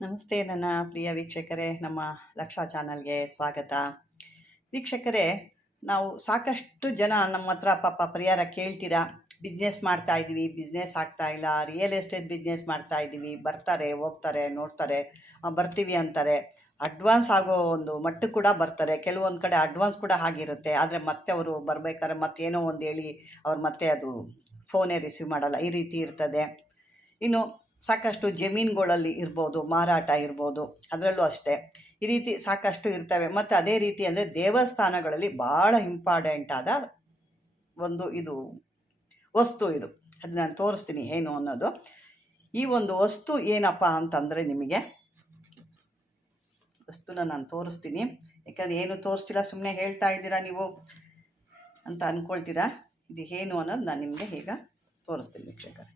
ನಮಸ್ತೆ ನನ್ನ ಪ್ರಿಯ ವೀಕ್ಷಕರೇ, ನಮ್ಮ ಲಕ್ಷ ಚಾನಲ್ಗೆ ಸ್ವಾಗತ. ವೀಕ್ಷಕರೇ, ನಾವು ಸಾಕಷ್ಟು ಜನ ನಮ್ಮ ಹತ್ರ ಪಾಪ ಪರಿಹಾರ ಕೇಳ್ತೀರಾ? ಬಿಸ್ನೆಸ್ ಮಾಡ್ತಾ ಇದ್ದೀವಿ, ಬಿಸ್ನೆಸ್ ಆಗ್ತಾ ಇಲ್ಲ, ರಿಯಲ್ ಎಸ್ಟೇಟ್ ಬಿಸ್ನೆಸ್ ಮಾಡ್ತಾ ಇದ್ದೀವಿ, ಬರ್ತಾರೆ, ಹೋಗ್ತಾರೆ, ನೋಡ್ತಾರೆ ಬರ್ತೀವಿ ಅಂತಾರೆ. ಅಡ್ವಾನ್ಸ್ ಆಗೋ ಒಂದು ಮಟ್ಟಕ್ಕೆ ಕೂಡ ಬರ್ತಾರೆ, ಕೆಲವೊಂದು ಕಡೆ ಅಡ್ವಾನ್ಸ್ ಕೂಡ ಆಗಿರುತ್ತೆ ಆದರೆ ಮತ್ತೆ ಅವರು ಬರಬೇಕಾದ್ರೆ ಮತ್ತೇನೋ ಒಂದು ಹೇಳಿ ಅವ್ರು ಮತ್ತೆ ಅದು ಫೋನೇ ರಿಸೀವ್ ಮಾಡಲ್ಲ, ಈ ರೀತಿ ಇರ್ತದೆ. ಇನ್ನು ಸಾಕಷ್ಟು ಜಮೀನುಗಳಲ್ಲಿ ಇರ್ಬೋದು, ಮಾರಾಟ ಇರ್ಬೋದು, ಅದರಲ್ಲೂ ಅಷ್ಟೇ. ಈ ರೀತಿ ಸಾಕಷ್ಟು ಇರ್ತವೆ. ಮತ್ತು ಅದೇ ರೀತಿ ಅಂದರೆ ದೇವಸ್ಥಾನಗಳಲ್ಲಿ ಭಾಳ ಇಂಪಾರ್ಟೆಂಟ್ ಆದ ಒಂದು ಇದು, ವಸ್ತು ಇದು. ಅದು ನಾನು ತೋರಿಸ್ತೀನಿ ಏನು ಅನ್ನೋದು. ಈ ಒಂದು ವಸ್ತು ಏನಪ್ಪ ಅಂತಂದರೆ ನಿಮಗೆ ವಸ್ತುನ ನಾನು ತೋರಿಸ್ತೀನಿ. ಯಾಕಂದರೆ ಏನು ತೋರಿಸ್ತಿಲ್ಲ ಸುಮ್ಮನೆ ಹೇಳ್ತಾ ಇದ್ದೀರಾ ನೀವು ಅಂತ ಅಂದ್ಕೊಳ್ತೀರಾ ಇದು ಏನು ಅನ್ನೋದು ನಾನು ನಿಮಗೆ ಈಗ ತೋರಿಸ್ತೀನಿ ವೀಕ್ಷಕರೇ.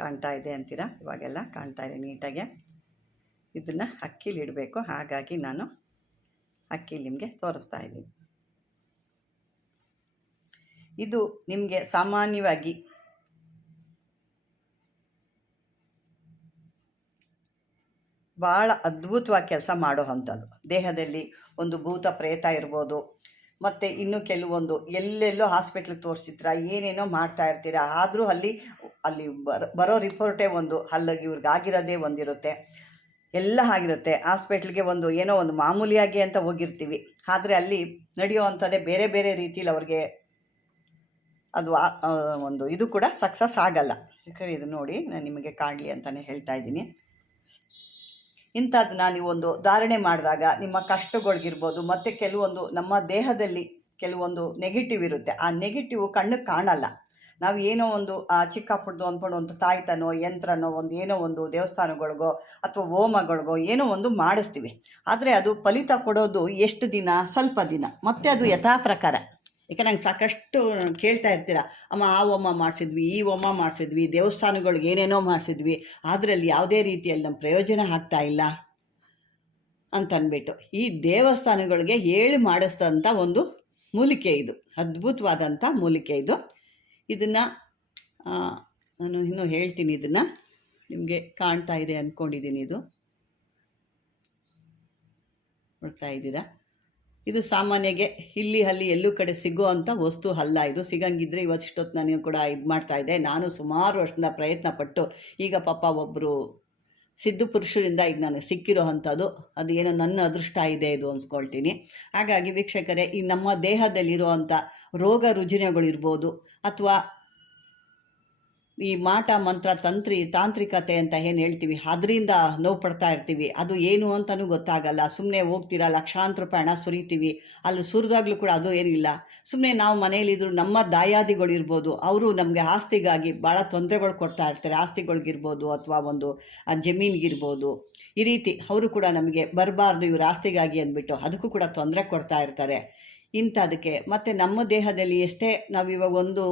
ಕಾಣ್ತಾ ಇದೆ ಅಂತೀರಾ? ಇವಾಗೆಲ್ಲ ಕಾಣ್ತಾ ಇದೆ ನೀಟಾಗೆ. ಇದನ್ನು ಅಕ್ಕಿಲಿಡಬೇಕು ಹಾಗಾಗಿ ನಾನು ಅಕ್ಕಿ ನಿಮಗೆ ತೋರಿಸ್ತಾ ಇದ್ದೀನಿ. ಇದು ನಿಮಗೆ ಸಾಮಾನ್ಯವಾಗಿ ಭಾಳ ಅದ್ಭುತವಾಗಿ ಕೆಲಸ ಮಾಡೋ ಅಂಥದ್ದು. ದೇಹದಲ್ಲಿ ಒಂದು ಭೂತ ಪ್ರೇತ ಇರ್ಬೋದು, ಮತ್ತು ಇನ್ನು ಕೆಲವೊಂದು ಎಲ್ಲೆಲ್ಲೋ ಹಾಸ್ಪಿಟ್ಲಿಗೆ ತೋರಿಸಿದ್ರ, ಏನೇನೋ ಮಾಡ್ತಾ ಇರ್ತೀರ, ಆದರೂ ಅಲ್ಲಿ ಅಲ್ಲಿ ಬರ, ಬರೋ ರಿಪೋರ್ಟೇ ಒಂದು ಅಲ್ಲಿಗೆ ಇವ್ರಿಗೆ ಆಗಿರೋದೇ ಒಂದಿರುತ್ತೆ. ಎಲ್ಲ ಆಗಿರುತ್ತೆ. ಹಾಸ್ಪಿಟ್ಲಿಗೆ ಒಂದು ಏನೋ ಒಂದು ಮಾಮೂಲಿಯಾಗಿ ಅಂತ ಹೋಗಿರ್ತೀವಿ. ಆದರೆ ಅಲ್ಲಿ ನಡೆಯೋ ಅಂಥದ್ದೇ ಬೇರೆ ಬೇರೆ ರೀತಿಲಿ ಅವ್ರಿಗೆ ಅದು ಒಂದು ಇದು ಕೂಡ ಸಕ್ಸಸ್ ಆಗಲ್ಲ. ಯಾಕಂದರೆ ಇದು ನೋಡಿ, ನಾನು ನಿಮಗೆ ಕಾಣಲಿ ಅಂತಲೇ ಹೇಳ್ತಾ ಇದ್ದೀನಿ. ಇಂಥದ್ದನ್ನ ನೀವೊಂದು ಧಾರಣೆ ಮಾಡಿದಾಗ ನಿಮ್ಮ ಕಷ್ಟಗಳಿಗಿರ್ಬೋದು, ಮತ್ತು ಕೆಲವೊಂದು ನಮ್ಮ ದೇಹದಲ್ಲಿ ಕೆಲವೊಂದು ನೆಗೆಟಿವ್ ಇರುತ್ತೆ. ಆ ನೆಗೆಟಿವ್ ಕಣ್ಣಿಗೆ ಕಾಣಲ್ಲ. ನಾವು ಏನೋ ಒಂದು, ಆ ಚಿಕ್ಕ ಪುಟ್ಟದು ಅಂದ್ಕೊಂಡು ಒಂದು ತಾಯ್ತನೋ, ಯಂತ್ರನೋ ಒಂದು, ಏನೋ ಒಂದು ದೇವಸ್ಥಾನಗಳಿಗೋ ಅಥವಾ ಹೋಮಗಳಿಗೋ ಏನೋ ಒಂದು ಮಾಡಿಸ್ತೀವಿ. ಆದರೆ ಅದು ಫಲಿತ ಕೊಡೋದು ಎಷ್ಟು ದಿನ? ಸ್ವಲ್ಪ ದಿನ. ಮತ್ತೆ ಅದು ಯಥಾ ಪ್ರಕಾರ ಯಾಕೆ ನಂಗೆ ಸಾಕಷ್ಟು ಕೇಳ್ತಾ ಇರ್ತೀರ, ಅಮ್ಮ ಆ ಹೋಮ ಮಾಡಿಸಿದ್ವಿ, ಈ ಹೋಮ ಮಾಡಿಸಿದ್ವಿ, ದೇವಸ್ಥಾನಗಳಿಗೆ ಏನೇನೋ ಮಾಡಿಸಿದ್ವಿ ಅದರಲ್ಲಿ ಯಾವುದೇ ರೀತಿಯಲ್ಲಿ ನಮ್ಮ ಪ್ರಯೋಜನ ಆಗ್ತಾ ಇಲ್ಲ ಅಂತನ್ಬಿಟ್ಟು. ಈ ದೇವಸ್ಥಾನಗಳಿಗೆ ಹೇಳಿ ಮಾಡಿಸಿದಂಥ ಒಂದು ಮೂಲಿಕೆ ಇದು, ಅದ್ಭುತವಾದಂಥ ಮೂಲಿಕೆ ಇದು. ಇದನ್ನು ನಾನು ಇನ್ನೂ ಹೇಳ್ತೀನಿ ಇದನ್ನು. ನಿಮಗೆ ಕಾಣ್ತಾ ಇದೆ ಅಂದ್ಕೊಂಡಿದ್ದೀನಿ ಇದು. ನೋಡ್ತಾ ಇದ್ದೀರಾ? ಇದು ಸಾಮಾನ್ಯಗೆ ಇಲ್ಲಿ, ಅಲ್ಲಿ, ಎಲ್ಲೂ ಕಡೆ ಸಿಗೋ ಅಂಥ ವಸ್ತು ಅಲ್ಲ ಇದು. ಸಿಗಂಗಿದ್ರೆ ಇವತ್ತಿಷ್ಟೊತ್ತು ನಾನು ಕೂಡ ಇದು ಮಾಡ್ತಾ ಇದ್ದೆ. ನಾನು ಸುಮಾರು ವರ್ಷದ ಪ್ರಯತ್ನ ಪಟ್ಟು ಈಗ ಪಾಪ ಒಬ್ಬರು ಸಿದ್ದು ಪುರುಷರಿಂದ ಈಗ ನನಗೆ ಸಿಕ್ಕಿರೋ ಅಂಥದ್ದು, ಅದು ಏನೋ ನನ್ನ ಅದೃಷ್ಟ ಇದೆ ಇದು ಅನ್ಸ್ಕೊಳ್ತೀನಿ. ಹಾಗಾಗಿ ವೀಕ್ಷಕರೇ, ಈ ನಮ್ಮ ದೇಹದಲ್ಲಿರುವಂಥ ರೋಗ ರುಜಿನಗಳಿರ್ಬೋದು, ಅಥವಾ ಈ ಮಾಟ, ಮಂತ್ರ, ತಂತ್ರಿ, ತಾಂತ್ರಿಕತೆ ಅಂತ ಏನು ಹೇಳ್ತೀವಿ, ಅದರಿಂದ ನೋವು ಪಡ್ತಾ ಇರ್ತೀವಿ. ಅದು ಏನು ಅಂತಲೂ ಗೊತ್ತಾಗಲ್ಲ. ಸುಮ್ಮನೆ ಹೋಗ್ತೀರಾ, ಲಕ್ಷಾಂತರ ರೂಪಾಯಿ ಹಣ ಸುರಿತೀವಿ. ಅಲ್ಲಿ ಸುರಿದಾಗ್ಲೂ ಕೂಡ ಅದು ಏನಿಲ್ಲ. ಸುಮ್ಮನೆ ನಾವು ಮನೆಯಲ್ಲಿದ್ದರೂ ನಮ್ಮ ದಾಯಾದಿಗಳಿರ್ಬೋದು. ಅವರು ನಮಗೆ ಆಸ್ತಿಗಾಗಿ ಭಾಳ ತೊಂದರೆಗಳು ಕೊಡ್ತಾ ಇರ್ತಾರೆ. ಆಸ್ತಿಗಳಿಗಿರ್ಬೋದು ಅಥವಾ ಒಂದು ಜಮೀನಿಗಿರ್ಬೋದು. ಈ ರೀತಿ ಅವರು ಕೂಡ ನಮಗೆ ಬರಬಾರ್ದು ಇವ್ರ ಆಸ್ತಿಗಾಗಿ ಅಂದ್ಬಿಟ್ಟು. ಅದಕ್ಕೂ ಕೂಡ ತೊಂದರೆ ಕೊಡ್ತಾ ಇರ್ತಾರೆ. ಇಂಥದಕ್ಕೆ. ಮತ್ತು ನಮ್ಮ ದೇಹದಲ್ಲಿ ಎಷ್ಟೇ ನಾವು ಇವಾಗ ಒಂದು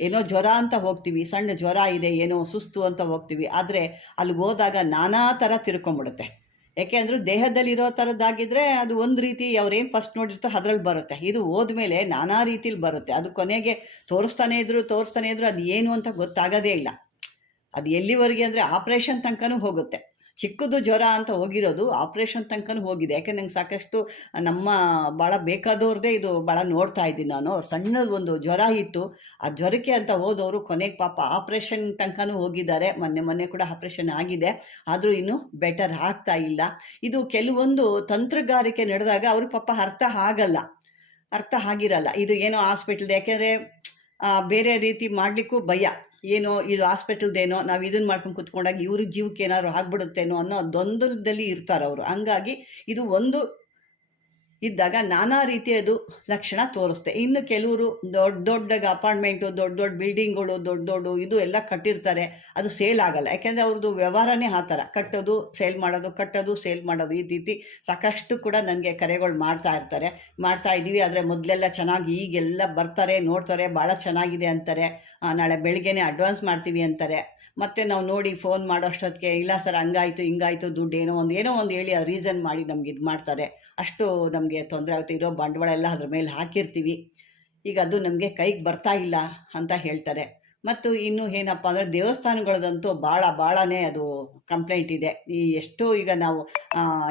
ಏನೋ ಜ್ವರ ಅಂತ ಹೋಗ್ತೀವಿ, ಸಣ್ಣ ಜ್ವರ ಇದೆ, ಏನೋ ಸುಸ್ತು ಅಂತ ಹೋಗ್ತೀವಿ, ಆದರೆ ಅಲ್ಲಿಗೆ ಹೋದಾಗ ನಾನಾ ಥರ ತಿರ್ಕೊಂಬಿಡುತ್ತೆ. ಯಾಕೆ ಅಂದರೆ ದೇಹದಲ್ಲಿರೋ ಥರದ್ದಾಗಿದ್ದರೆ ಅದು ಒಂದು ರೀತಿ ಅವ್ರೇನು ಫಸ್ಟ್ ನೋಡಿರ್ತೋ ಅದ್ರಲ್ಲಿ ಬರುತ್ತೆ. ಇದು ಹೋದ್ಮೇಲೆ ನಾನಾ ರೀತಿಲಿ ಬರುತ್ತೆ. ಅದು ಕೊನೆಗೆ ತೋರಿಸ್ತಾನೆ ಇದ್ರು ತೋರಿಸ್ತಾನೆ ಇದ್ರು, ಅದು ಏನು ಅಂತ ಗೊತ್ತಾಗೋದೇ ಇಲ್ಲ. ಅದು ಎಲ್ಲಿವರೆಗೆ ಅಂದರೆ ಆಪ್ರೇಷನ್ ತನಕನೂ ಹೋಗುತ್ತೆ. ಚಿಕ್ಕದು ಜ್ವರ ಅಂತ ಹೋಗಿರೋದು ಆಪ್ರೇಷನ್ ತನಕನೂ ಹೋಗಿದೆ. ಯಾಕೆ ನಂಗೆ ಸಾಕಷ್ಟು ನಮ್ಮ ಭಾಳ ಬೇಕಾದವ್ರದ್ದೇ ಇದು ಭಾಳ ನೋಡ್ತಾ ಇದ್ದೀನಿ ನಾನು. ಸಣ್ಣದು ಒಂದು ಜ್ವರ ಇತ್ತು. ಆ ಜ್ವರಕ್ಕೆ ಅಂತ ಹೋದವರು ಕೊನೆಗೆ ಪಾಪ ಆಪ್ರೇಷನ್ ತನಕನೂ ಹೋಗಿದ್ದಾರೆ. ಮೊನ್ನೆ ಮೊನ್ನೆ ಕೂಡ ಆಪ್ರೇಷನ್ ಆಗಿದೆ. ಆದರೂ ಇನ್ನೂ ಬೆಟರ್ ಆಗ್ತಾ ಇಲ್ಲ. ಇದು ಕೆಲವೊಂದು ತಂತ್ರಗಾರಿಕೆ ನಡೆದಾಗ ಅವ್ರಿಗೆ ಪಾಪ ಅರ್ಥ ಆಗಲ್ಲ. ಅರ್ಥ ಆಗಿರಲ್ಲ. ಇದು ಏನೋ ಹಾಸ್ಪಿಟ್ಲ್ದು ಯಾಕೆಂದರೆ ಬೇರೆ ರೀತಿ ಮಾಡಲಿಕ್ಕೂ ಭಯ. ಏನೋ ಇದು ಹಾಸ್ಪಿಟಲ್ದೇನೋ ನಾವು ಇದನ್ನು ಮಾಡ್ಕೊಂಡು ಕುತ್ಕೊಂಡಾಗ ಇವ್ರಿಗೆ ಜೀವಕ್ಕೆ ಏನಾದ್ರು ಆಗ್ಬಿಡುತ್ತೇನೋ ಅನ್ನೋ ದ್ವಂದ್ವದಲ್ಲಿ ಇರ್ತಾರೆ ಅವರು. ಹಂಗಾಗಿ ಇದು ಒಂದು ಇದ್ದಾಗ ನಾನಾ ರೀತಿಯದು ಲಕ್ಷಣ ತೋರಿಸ್ತೆ. ಇನ್ನು ಕೆಲವರು ದೊಡ್ಡ ದೊಡ್ಡ ಅಪಾರ್ಟ್ಮೆಂಟು ದೊಡ್ಡ ದೊಡ್ಡ ಬಿಲ್ಡಿಂಗ್ಗಳು ದೊಡ್ಡ ದೊಡ್ಡ ಇದು ಎಲ್ಲ ಕಟ್ಟಿರ್ತಾರೆ. ಅದು ಸೇಲ್ ಆಗಲ್ಲ. ಯಾಕೆಂದರೆ ಅವ್ರದ್ದು ವ್ಯವಹಾರನೇ ಆ ಥರ. ಕಟ್ಟೋದು ಸೇಲ್ ಮಾಡೋದು, ಕಟ್ಟೋದು ಸೇಲ್ ಮಾಡೋದು ಈ ರೀತಿ ಸಾಕಷ್ಟು ಕೂಡ ನನಗೆ ಕರೆಗಳು ಮಾಡ್ತಾ ಇರ್ತಾರೆ. ಮಾಡ್ತಾ ಇದ್ದೀವಿ, ಆದರೆ ಮೊದಲೆಲ್ಲ ಚೆನ್ನಾಗಿ ಈಗೆಲ್ಲ ಬರ್ತಾರೆ, ನೋಡ್ತಾರೆ, ಭಾಳ ಚೆನ್ನಾಗಿದೆ ಅಂತಾರೆ. ನಾಳೆ ಬೆಳಗ್ಗೆನೇ ಅಡ್ವಾನ್ಸ್ ಮಾಡ್ತೀವಿ ಅಂತಾರೆ. ಮತ್ತು ನಾವು ನೋಡಿ ಫೋನ್ ಮಾಡೋ ಅಷ್ಟೊತ್ತಿಗೆ ಇಲ್ಲ ಸರ್ ಹಂಗಾಯ್ತು, ಹಿಂಗಾಯ್ತು, ದುಡ್ಡು ಏನೋ ಒಂದು ಏನೋ ಒಂದು ಹೇಳಿ ಆ ರೀಸನ್ ಮಾಡಿ ನಮ್ಗೆ ಇದು ಮಾಡ್ತಾರೆ. ಅಷ್ಟು ನಮಗೆ ತೊಂದರೆ ಆಗುತ್ತೆ. ಇರೋ ಬಂಡವಾಳ ಎಲ್ಲ ಅದ್ರ ಮೇಲೆ ಹಾಕಿರ್ತೀವಿ. ಈಗ ಅದು ನಮಗೆ ಕೈಗೆ ಬರ್ತಾ ಇಲ್ಲ ಅಂತ ಹೇಳ್ತಾರೆ. ಮತ್ತು ಇನ್ನು ಏನಪ್ಪ ಅಂದರೆ ದೇವಸ್ಥಾನಗಳದಂತೂ ಭಾಳ ಭಾಳನೇ ಅದು ಕಂಪ್ಲೇಂಟ್ ಇದೆ. ಈ ಎಷ್ಟೋ ಈಗ ನಾವು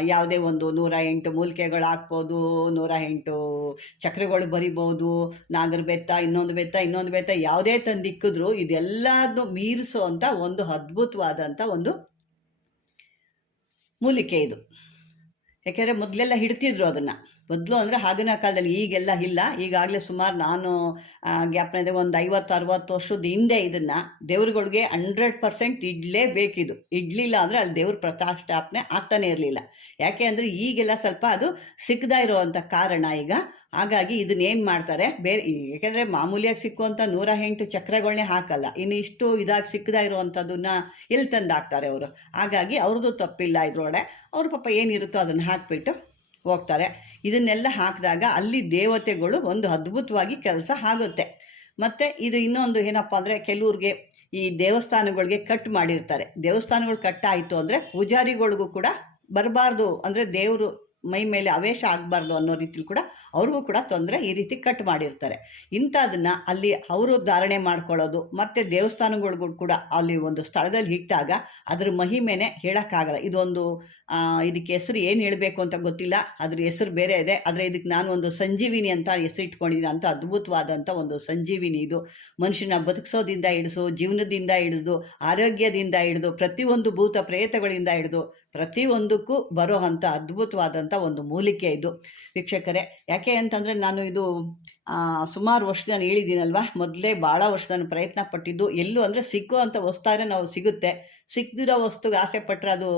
ಯಾವುದೇ ಒಂದು ನೂರ ಎಂಟು ಮೂಲಿಕೆಗಳು ಹಾಕ್ಬೋದು, ನೂರ ಎಂಟು ಚಕ್ರಗಳು ಬರಿಬೋದು, ನಾಗರ ಬೆತ್ತ ಇನ್ನೊಂದು ಬೆತ್ತ ಇನ್ನೊಂದು ಬೆತ್ತ ಯಾವುದೇ ತಂದಿಕ್ಕಿದ್ರು ಇದೆಲ್ಲದನ್ನು ಮೀರಿಸೋ ಅಂತ ಒಂದು ಅದ್ಭುತವಾದಂಥ ಒಂದು ಮೂಲಿಕೆ ಇದು. ಯಾಕೆಂದರೆ ಮೊದಲೆಲ್ಲ ಹಿಡ್ತಿದ್ರು ಅದನ್ನು. ಮೊದಲು ಅಂದರೆ ಆಗಿನ ಕಾಲದಲ್ಲಿ ಈಗೆಲ್ಲ ಇಲ್ಲ. ಈಗಾಗಲೇ ಸುಮಾರು ನಾನು ಜ್ಞಾಪನ ಇದೆ ಒಂದು ಐವತ್ತು, ಅರವತ್ತು ವರ್ಷದ ಹಿಂದೆ ಇದನ್ನು ದೇವ್ರುಗಳಿಗೆ ಹಂಡ್ರೆಡ್ ಪರ್ಸೆಂಟ್ ಇಡಲೇಬೇಕಿದು. ಇಡಲಿಲ್ಲ ಅಂದರೆ ಅಲ್ಲಿ ದೇವ್ರ ಪ್ರತಿಷ್ಠಾಪನೆ ಆಗ್ತಾನೆ ಇರಲಿಲ್ಲ. ಯಾಕೆ ಅಂದರೆ ಈಗೆಲ್ಲ ಸ್ವಲ್ಪ ಅದು ಸಿಕ್ಕದ ಇರೋವಂಥ ಕಾರಣ ಈಗ. ಹಾಗಾಗಿ ಇದನ್ನೇನು ಮಾಡ್ತಾರೆ, ಬೇರೆ, ಯಾಕೆಂದರೆ ಮಾಮೂಲಿಯಾಗಿ ಸಿಕ್ಕುವಂಥ ನೂರ ಎಂಟು ಚಕ್ರಗಳನ್ನೇ ಹಾಕಲ್ಲ. ಇನ್ನು ಇಷ್ಟು ಇದಾಗಿ ಸಿಕ್ಕದ ಇರುವಂಥದ್ದನ್ನ ಎಲ್ಲಿ ತಂದು ಹಾಕ್ತಾರೆ ಅವರು? ಹಾಗಾಗಿ ಅವ್ರದ್ದು ತಪ್ಪಿಲ್ಲ ಇದ್ರೊಳಗೆ ಅವ್ರ ಪಾಪ ಏನಿರುತ್ತೋ ಅದನ್ನು ಹಾಕಿಬಿಟ್ಟು ಹೋಗ್ತಾರೆ. ಇದನ್ನೆಲ್ಲ ಹಾಕಿದಾಗ ಅಲ್ಲಿ ದೇವತೆಗಳು ಒಂದು ಅದ್ಭುತವಾಗಿ ಕೆಲಸ ಆಗುತ್ತೆ. ಮತ್ತು ಇದು ಇನ್ನೊಂದು ಏನಪ್ಪ ಅಂದರೆ ಕೆಲವ್ರಿಗೆ ಈ ದೇವಸ್ಥಾನಗಳಿಗೆ ಕಟ್ ಮಾಡಿರ್ತಾರೆ. ದೇವಸ್ಥಾನಗಳು ಕಟ್ ಆಯಿತು ಅಂದರೆ ಪೂಜಾರಿಗಳಿಗೂ ಕೂಡ ಬರಬಾರ್ದು. ಅಂದರೆ ದೇವರು ಮೈ ಮೇಲೆ ಅವೇಶ ಆಗಬಾರ್ದು ಅನ್ನೋ ರೀತಿಲಿ ಕೂಡ ಅವ್ರಿಗೂ ಕೂಡ ತೊಂದರೆ ಈ ರೀತಿ ಕಟ್ ಮಾಡಿರ್ತಾರೆ. ಇಂಥದನ್ನು ಅಲ್ಲಿ ಅವರು ಧಾರಣೆ ಮಾಡ್ಕೊಳ್ಳೋದು, ಮತ್ತು ದೇವಸ್ಥಾನಗಳಿಗೂ ಕೂಡ ಅಲ್ಲಿ ಒಂದು ಸ್ಥಳದಲ್ಲಿ ಇಟ್ಟಾಗ ಅದ್ರ ಮಹಿಮೆನೆ ಹೇಳೋಕ್ಕಾಗಲ್ಲ. ಇದೊಂದು ಇದಕ್ಕೆ ಹೆಸರು ಏನು ಹೇಳಬೇಕು ಅಂತ ಗೊತ್ತಿಲ್ಲ, ಅದ್ರ ಹೆಸರು ಬೇರೆ ಇದೆ. ಆದರೆ ಇದಕ್ಕೆ ನಾನು ಒಂದು ಸಂಜೀವಿನಿ ಅಂತ ಹೆಸರು ಇಟ್ಕೊಂಡಿದ್ದೀನಿ. ಅಂತ ಅದ್ಭುತವಾದಂಥ ಒಂದು ಸಂಜೀವಿನಿ ಇದು. ಮನುಷ್ಯನ ಬದುಕಿಸೋದಿಂದ ಹಿಡಿಸು ಜೀವನದಿಂದ ಹಿಡಿದು, ಆರೋಗ್ಯದಿಂದ ಹಿಡಿದು, ಪ್ರತಿಯೊಂದು ಭೂತ ಪ್ರೇತಗಳಿಂದ ಹಿಡಿದು, ಪ್ರತಿಯೊಂದಕ್ಕೂ ಬರೋ ಅಂಥ ಅದ್ಭುತವಾದಂಥ ಒಂದು ಮೂಲಿಕೆ ಇದು. ವೀಕ್ಷಕರೇ, ಯಾಕೆ ಅಂತಂದರೆ ನಾನು ಇದು ಸುಮಾರು ವರ್ಷ ನಾನು ಹೇಳಿದ್ದೀನಲ್ವಾ? ಮೊದಲೇ ಭಾಳ ವರ್ಷ ನಾನು ಪ್ರಯತ್ನ ಪಟ್ಟಿದ್ದು. ಎಲ್ಲೂ ಅಂದರೆ ಸಿಕ್ಕುವಂಥ ವಸ್ತಾರೆ ನಾವು ಸಿಗುತ್ತೆ. ಸಿಕ್ಕದಿರೋ ವಸ್ತುಗೆ ಆಸೆ ಪಟ್ಟರೆ ಅದು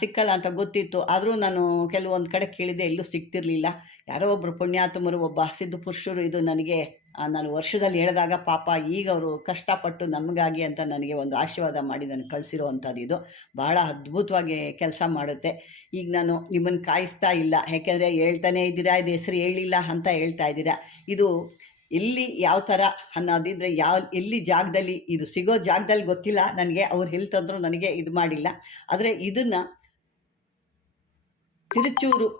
ಸಿಕ್ಕಲ್ಲ ಅಂತ ಗೊತ್ತಿತ್ತು. ಆದರೂ ನಾನು ಕೆಲವೊಂದು ಕಡೆ ಕೇಳಿದೆ, ಎಲ್ಲೂ ಸಿಗ್ತಿರಲಿಲ್ಲ. ಯಾರೋ ಒಬ್ಬರು ಪುಣ್ಯಾತ್ಮರು, ಒಬ್ಬ ಸಿದ್ಧ ಪುರುಷರು ಇದು ನನಗೆ ನಾನು ವರ್ಷದಲ್ಲಿ ಹೇಳಿದಾಗ ಪಾಪ ಈಗ ಅವರು ಕಷ್ಟಪಟ್ಟು ನಮಗಾಗಿ ಅಂತ ನನಗೆ ಒಂದು ಆಶೀರ್ವಾದ ಮಾಡಿ ನನಗೆ ಕಳಿಸಿರುವಂಥದ್ದು ಇದು. ಬಹಳ ಅದ್ಭುತವಾಗಿ ಕೆಲಸ ಮಾಡುತ್ತೆ. ಈಗ ನಾನು ನಿಮ್ಮನ್ನು ಕಾಯಿಸ್ತಾ ಇಲ್ಲ. ಯಾಕೆಂದರೆ ಹೇಳ್ತಾನೆ ಇದ್ದೀರಾ, ಇದು ಹೆಸರು ಹೇಳಿಲ್ಲ ಅಂತ ಹೇಳ್ತಾ ಇದ್ದೀರಾ. ಇದು ಎಲ್ಲಿ ಯಾವ ಥರ ಅನ್ನೋದಿದ್ರೆ ಯಾವ, ಎಲ್ಲಿ ಜಾಗದಲ್ಲಿ ಇದು ಸಿಗೋ ಜಾಗದಲ್ಲಿ ಗೊತ್ತಿಲ್ಲ. ನನಗೆ ಅವ್ರು ಹೇಳ್ತಂದ್ರು ನನಗೆ ಇದು ಮಾಡಿಲ್ಲ. ಆದರೆ ಇದನ್ನು ತಿರುಚೂರು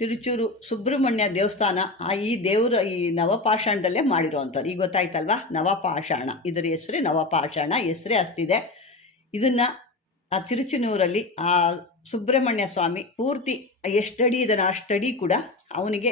ತಿರುಚೂರು ಸುಬ್ರಹ್ಮಣ್ಯ ದೇವಸ್ಥಾನ ಆ ಈ ದೇವರ ಈ ನವಪಾಷಾಣದಲ್ಲೇ ಮಾಡಿರೋವಂಥದ್ದು. ಈಗ ಗೊತ್ತಾಯ್ತಲ್ವಾ? ನವಪಾಷಾಣ. ಇದರ ಹೆಸರೇ ನವಪಾಷಾಣ. ಹೆಸರೇ ಅಷ್ಟಿದೆ. ಇದನ್ನು ಆ ತಿರುಚಿನೂರಲ್ಲಿ ಆ ಸುಬ್ರಹ್ಮಣ್ಯ ಸ್ವಾಮಿ ಪೂರ್ತಿ ಎಷ್ಟಡಿ ಇದನ್ನು ಅಷ್ಟಡಿ ಕೂಡ ಅವನಿಗೆ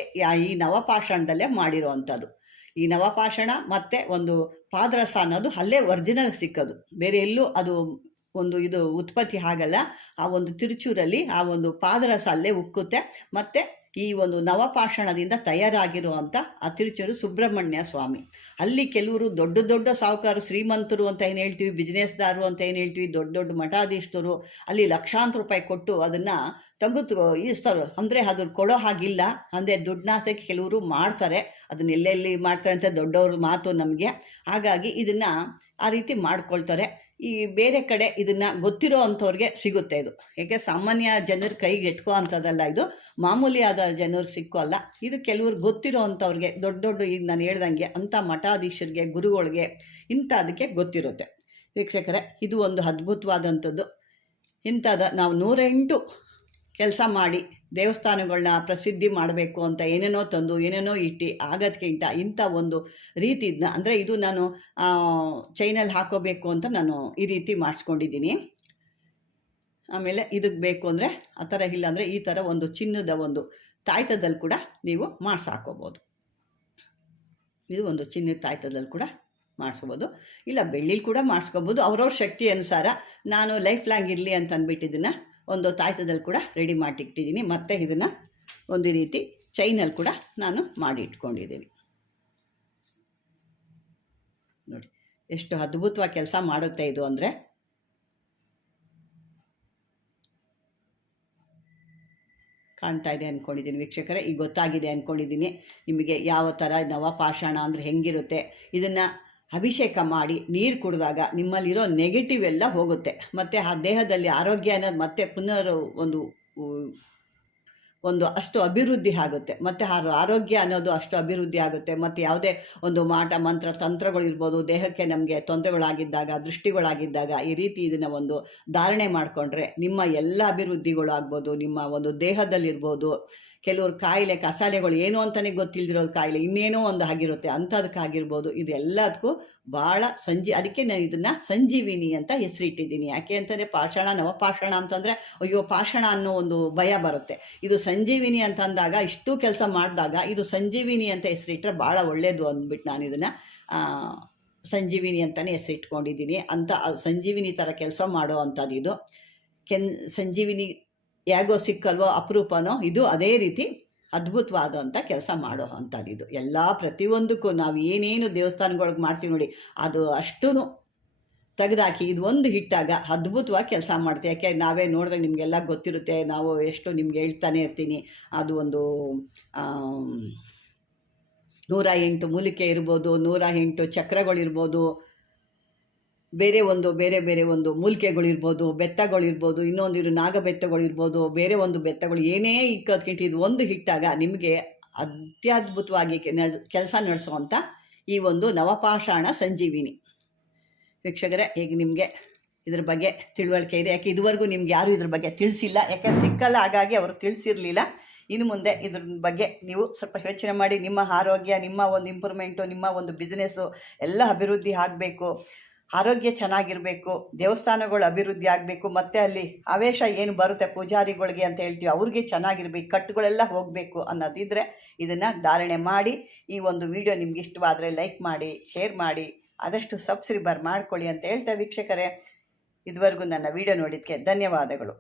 ಈ ನವಪಾಷಾಣದಲ್ಲೇ ಮಾಡಿರೋವಂಥದ್ದು. ಈ ನವಪಾಷಾಣ ಮತ್ತು ಒಂದು ಪಾದರಸ ಅನ್ನೋದು ಅಲ್ಲೇ ಒರಿಜಿನಲ್ ಸಿಕ್ಕೋದು. ಬೇರೆ ಎಲ್ಲೂ ಅದು ಒಂದು ಇದು ಉತ್ಪತ್ತಿ ಆಗಲ್ಲ. ಆ ಒಂದು ತಿರುಚೂರಲ್ಲಿ ಆ ಒಂದು ಪಾದರಸ ಅಲ್ಲೇ ಉಕ್ಕುತ್ತೆ. ಮತ್ತು ಈ ಒಂದು ನವಪಾಷಾಣದಿಂದ ತಯಾರಾಗಿರುವಂಥ ಅತಿರುಚರು ತಿರುಚೂರು ಸುಬ್ರಹ್ಮಣ್ಯ ಸ್ವಾಮಿ. ಅಲ್ಲಿ ಕೆಲವರು ದೊಡ್ಡ ದೊಡ್ಡ ಸಾಹುಕಾರ, ಶ್ರೀಮಂತರು ಅಂತ ಏನು ಹೇಳ್ತೀವಿ ಬಿಸ್ನೆಸ್ದಾರು ಅಂತ ಏನು ಹೇಳ್ತೀವಿ, ದೊಡ್ಡ ದೊಡ್ಡ ಮಠಾಧೀಶರು, ಅಲ್ಲಿ ಲಕ್ಷಾಂತರ ರೂಪಾಯಿ ಕೊಟ್ಟು ಅದನ್ನು ತೆಗೆದು ಈಸ್ತಾರೆ. ಅಂದರೆ ಅದು ಕೊಡೋ ಹಾಗಿಲ್ಲ. ಅಂದರೆ ದುಡ್ಡಾಸೆಗೆ ಕೆಲವರು ಮಾಡ್ತಾರೆ. ಅದನ್ನ ಎಲ್ಲೆಲ್ಲಿ ಮಾಡ್ತಾರೆ ಅಂತ ದೊಡ್ಡವ್ರ ಮಾತು ನಮಗೆ. ಹಾಗಾಗಿ ಇದನ್ನು ಆ ರೀತಿ ಮಾಡ್ಕೊಳ್ತಾರೆ. ಈ ಬೇರೆ ಕಡೆ ಇದನ್ನು ಗೊತ್ತಿರೋ ಅಂಥವ್ರಿಗೆ ಸಿಗುತ್ತೆ ಇದು. ಏಕೆ? ಸಾಮಾನ್ಯ ಜನರ ಕೈಗೆ ಎಟ್ಕೋ ಅಂಥದ್ದಲ್ಲ ಇದು. ಮಾಮೂಲಿ ಆದ ಜನರಿಗೆ ಸಿಕ್ಕೋ ಅಲ್ಲ. ಇದು ಕೆಲವ್ರು ಗೊತ್ತಿರೋ ಅಂಥವ್ರಿಗೆ ದೊಡ್ಡ ದೊಡ್ಡ ಈಗ ನಾನು ಹೇಳ್ದಂಗೆ ಅಂಥ ಮಠಾಧೀಶರಿಗೆ, ಗುರುಗಳಿಗೆ ಇಂಥದಕ್ಕೆ ಗೊತ್ತಿರುತ್ತೆ. ವೀಕ್ಷಕರೇ, ಇದು ಒಂದು ಅದ್ಭುತವಾದಂಥದ್ದು. ಇಂಥದ ನಾವು ನೂರೆಂಟು ಕೆಲಸ ಮಾಡಿ ದೇವಸ್ಥಾನಗಳನ್ನ ಪ್ರಸಿದ್ಧಿ ಮಾಡಬೇಕು ಅಂತ ಏನೇನೋ ತಂದು, ಏನೇನೋ ಇಟ್ಟು ಆಗೋದ್ಕಿಂತ ಇಂಥ ಒಂದು ರೀತಿದನ್ನ ಅಂದರೆ ಇದು ನಾನು ಚೈನಲ್ಲಿ ಹಾಕೋಬೇಕು ಅಂತ ನಾನು ಈ ರೀತಿ ಮಾಡಿಸ್ಕೊಂಡಿದ್ದೀನಿ. ಆಮೇಲೆ ಇದಕ್ಕೆ ಬೇಕು ಅಂದರೆ ಆ ಥರ ಇಲ್ಲ ಅಂದರೆ ಈ ಥರ ಒಂದು ಚಿನ್ನದ ಒಂದು ತಾಯ್ತದಲ್ಲಿ ಕೂಡ ನೀವು ಮಾಡಿಸಾಕೋಬೋದು. ಇದು ಒಂದು ಚಿನ್ನದ ತಾಯ್ತದಲ್ಲಿ ಕೂಡ ಮಾಡಿಸ್ಬೋದು. ಇಲ್ಲ, ಬೆಳ್ಳಿಲಿ ಕೂಡ ಮಾಡಿಸ್ಕೋಬೋದು. ಅವ್ರವ್ರ ಶಕ್ತಿ ಅನುಸಾರ ನಾನು ಲೈಫ್ ಲಾಂಗ್ ಇರಲಿ ಅಂತ ಅಂದ್ಬಿಟ್ಟು ಇದನ್ನು ಒಂದು ತಾಯ್ತದಲ್ಲಿ ಕೂಡ ರೆಡಿ ಮಾಡಿಟ್ಟಿದ್ದೀನಿ ಮತ್ತು ಇದನ್ನು ಒಂದು ರೀತಿ ಚೈನಲ್ಲಿ ಕೂಡ ನಾನು ಮಾಡಿ ಇಟ್ಕೊಂಡಿದ್ದೀನಿ ನೋಡಿ, ಎಷ್ಟು ಅದ್ಭುತವಾಗಿ ಕೆಲಸ ಮಾಡುತ್ತೆ ಇದು ಅಂದರೆ. ಕಾಣ್ತಾ ಇದೆ ಅಂದ್ಕೊಂಡಿದ್ದೀನಿ ವೀಕ್ಷಕರೇ. ಈಗ ಗೊತ್ತಾಗಿದೆ ಅಂದ್ಕೊಂಡಿದ್ದೀನಿ ನಿಮಗೆ ಯಾವ ಥರ ನವಪಾಷಾಣ ಅಂದರೆ ಹೆಂಗಿರುತ್ತೆ. ಇದನ್ನು ಅಭಿಷೇಕ ಮಾಡಿ ನೀರು ಕುಡಿದಾಗ ನಿಮ್ಮಲ್ಲಿರೋ ನೆಗೆಟಿವ್ ಎಲ್ಲ ಹೋಗುತ್ತೆ. ಮತ್ತು ಆ ದೇಹದಲ್ಲಿ ಆರೋಗ್ಯ ಅನ್ನೋದು ಮತ್ತೆ ಪುನರ್ ಒಂದು ಒಂದು ಅಷ್ಟು ಅಭಿವೃದ್ಧಿ ಆಗುತ್ತೆ. ಮತ್ತು ಆರೋಗ್ಯ ಅನ್ನೋದು ಅಷ್ಟು ಅಭಿವೃದ್ಧಿ ಆಗುತ್ತೆ. ಮತ್ತು ಯಾವುದೇ ಒಂದು ಮಾಟ, ಮಂತ್ರ ತಂತ್ರಗಳಿರ್ಬೋದು ದೇಹಕ್ಕೆ ನಮಗೆ ತೊಂದರೆಗಳಾಗಿದ್ದಾಗ, ದೃಷ್ಟಿಗಳಾಗಿದ್ದಾಗ ಈ ರೀತಿ ಇದನ್ನು ಒಂದು ಧಾರಣೆ ಮಾಡಿಕೊಂಡ್ರೆ ನಿಮ್ಮ ಎಲ್ಲ ಅಭಿವೃದ್ಧಿಗಳು ಆಗ್ಬೋದು, ನಿಮ್ಮ ಒಂದು ದೇಹದಲ್ಲಿರ್ಬೋದು ಕೆಲವ್ರು ಕಾಯಿಲೆ, ಕಸಾಲೆಗಳು ಏನು ಅಂತಲೇ ಗೊತ್ತಿಲ್ದಿರೋದು ಕಾಯಿಲೆ, ಇನ್ನೇನೋ ಒಂದು ಆಗಿರುತ್ತೆ ಅಂಥದಕ್ಕಾಗಿರ್ಬೋದು ಇದು ಎಲ್ಲದಕ್ಕೂ ಭಾಳ ಸಂಜಿ, ಅದಕ್ಕೆ ನಾನು ಇದನ್ನು ಸಂಜೀವಿನಿ ಅಂತ ಹೆಸರಿಟ್ಟಿದ್ದೀನಿ. ಯಾಕೆ ಅಂತಂದರೆ ಪಾಷಾಣ, ನವಪಾಷಾಣ ಅಂತಂದರೆ ಅಯ್ಯೋ, ಪಾಷಾಣ ಅನ್ನೋ ಒಂದು ಭಯ ಬರುತ್ತೆ. ಇದು ಸಂಜೀವಿನಿ ಅಂತ ಅಂದಾಗ, ಇಷ್ಟು ಕೆಲಸ ಮಾಡಿದಾಗ ಇದು ಸಂಜೀವಿನಿ ಅಂತ ಹೆಸರಿಟ್ಟರೆ ಭಾಳ ಒಳ್ಳೆಯದು ಅಂದ್ಬಿಟ್ಟು ನಾನು ಇದನ್ನು ಸಂಜೀವಿನಿ ಅಂತಲೇ ಹೆಸರಿಟ್ಕೊಂಡಿದ್ದೀನಿ. ಅಂತ ಸಂಜೀವಿನಿ ಥರ ಕೆಲಸ ಮಾಡೋ ಅಂಥದ್ದು ಇದು. ಕೆನ್, ಸಂಜೀವಿನಿ ಯಾಗೋ ಸಿಕ್ಕಲ್ವೋ ಅಪರೂಪನೋ, ಇದು ಅದೇ ರೀತಿ ಅದ್ಭುತವಾದಂಥ ಕೆಲಸ ಮಾಡೋ ಅಂಥದ್ದು ಇದು. ಎಲ್ಲ ಪ್ರತಿಯೊಂದಕ್ಕೂ ನಾವು ಏನೇನು ದೇವಸ್ಥಾನಗಳಿಗೆ ಮಾಡ್ತೀವಿ ನೋಡಿ, ಅದು ಅಷ್ಟೂ ತೆಗೆದಾಕಿ, ಇದು ಒಂದು ಹಿಟ್ಟಾಗ ಅದ್ಭುತವಾಗಿ ಕೆಲಸ ಮಾಡ್ತೀವಿ. ಯಾಕೆ, ನಾವೇ ನೋಡಿದಾಗ ನಿಮಗೆಲ್ಲ ಗೊತ್ತಿರುತ್ತೆ, ನಾವು ಎಷ್ಟು ನಿಮ್ಗೆ ಹೇಳ್ತಾನೆ ಇರ್ತೀನಿ. ಅದು ಒಂದು ನೂರ ಎಂಟು ಮೂಲಿಕೆ ಇರ್ಬೋದು, ನೂರ ಎಂಟು ಚಕ್ರಗಳಿರ್ಬೋದು ಬೇರೆ ಒಂದು, ಬೇರೆ ಬೇರೆ ಒಂದು ಮೂಲಿಕೆಗಳಿರ್ಬೋದು ಬೆತ್ತಗಳಿರ್ಬೋದು ಇನ್ನೊಂದು ಇರೋ ನಾಗ ಬೆತ್ತಗಳಿರ್ಬೋದು ಬೇರೆ ಒಂದು ಬೆತ್ತಗಳು ಏನೇ ಇಕ್ಕದ್ಕಿಂತ ಇದು ಒಂದು ಹಿಟ್ಟಾಗ ನಿಮಗೆ ಅತ್ಯದ್ಭುತವಾಗಿ ಕೆಲಸ ನಡೆಸುವಂಥ ಈ ಒಂದು ನವಪಾಷಾಣ ಸಂಜೀವಿನಿ. ವೀಕ್ಷಕರೇ, ಈಗ ನಿಮಗೆ ಇದ್ರ ಬಗ್ಗೆ ತಿಳುವಳಿಕೆ ಇದೆ. ಯಾಕೆ ಇದುವರೆಗೂ ನಿಮ್ಗೆ ಯಾರೂ ಇದ್ರ ಬಗ್ಗೆ ತಿಳಿಸಿಲ್ಲ. ಯಾಕಂದ್ರೆ ಸಿಕ್ಕಲ್ಲ, ಹಾಗಾಗಿ ಅವರು ತಿಳಿಸಿರಲಿಲ್ಲ. ಇನ್ನು ಮುಂದೆ ಇದ್ರ ಬಗ್ಗೆ ನೀವು ಸ್ವಲ್ಪ ಯೋಚನೆ ಮಾಡಿ, ನಿಮ್ಮ ಆರೋಗ್ಯ, ನಿಮ್ಮ ಒಂದು ಇಂಪ್ರೂವ್ಮೆಂಟು ನಿಮ್ಮ ಒಂದು ಬಿಸ್ನೆಸ್ಸು ಎಲ್ಲ ಅಭಿವೃದ್ಧಿ ಆಗಬೇಕು. ಆರೋಗ್ಯ ಚೆನ್ನಾಗಿರಬೇಕು, ದೇವಸ್ಥಾನಗಳು ಅಭಿವೃದ್ಧಿ ಆಗಬೇಕು, ಮತ್ತು ಅಲ್ಲಿ ಆವೇಶ ಏನು ಬರುತ್ತೆ ಪೂಜಾರಿಗಳಿಗೆ ಅಂತ ಹೇಳ್ತೀವಿ, ಅವ್ರಿಗೆ ಚೆನ್ನಾಗಿರ್ಬೇಕು ಕಟ್ಟುಗಳೆಲ್ಲ ಹೋಗಬೇಕು ಅನ್ನೋದಿದ್ದರೆ ಇದನ್ನು ಧಾರಣೆ ಮಾಡಿ, ಈ ಒಂದು ವಿಡಿಯೋ ನಿಮ್ಗೆ ಇಷ್ಟವಾದರೆ ಲೈಕ್ ಮಾಡಿ, ಶೇರ್ ಮಾಡಿ, ಆದಷ್ಟು ಸಬ್ಸ್ಕ್ರೈಬರ್ ಮಾಡ್ಕೊಳ್ಳಿ ಅಂತ ಹೇಳ್ತಾ ವೀಕ್ಷಕರೇ, ಇದುವರೆಗೂ ನನ್ನ ವಿಡಿಯೋ ನೋಡಿದ್ದಕ್ಕೆ ಧನ್ಯವಾದಗಳು.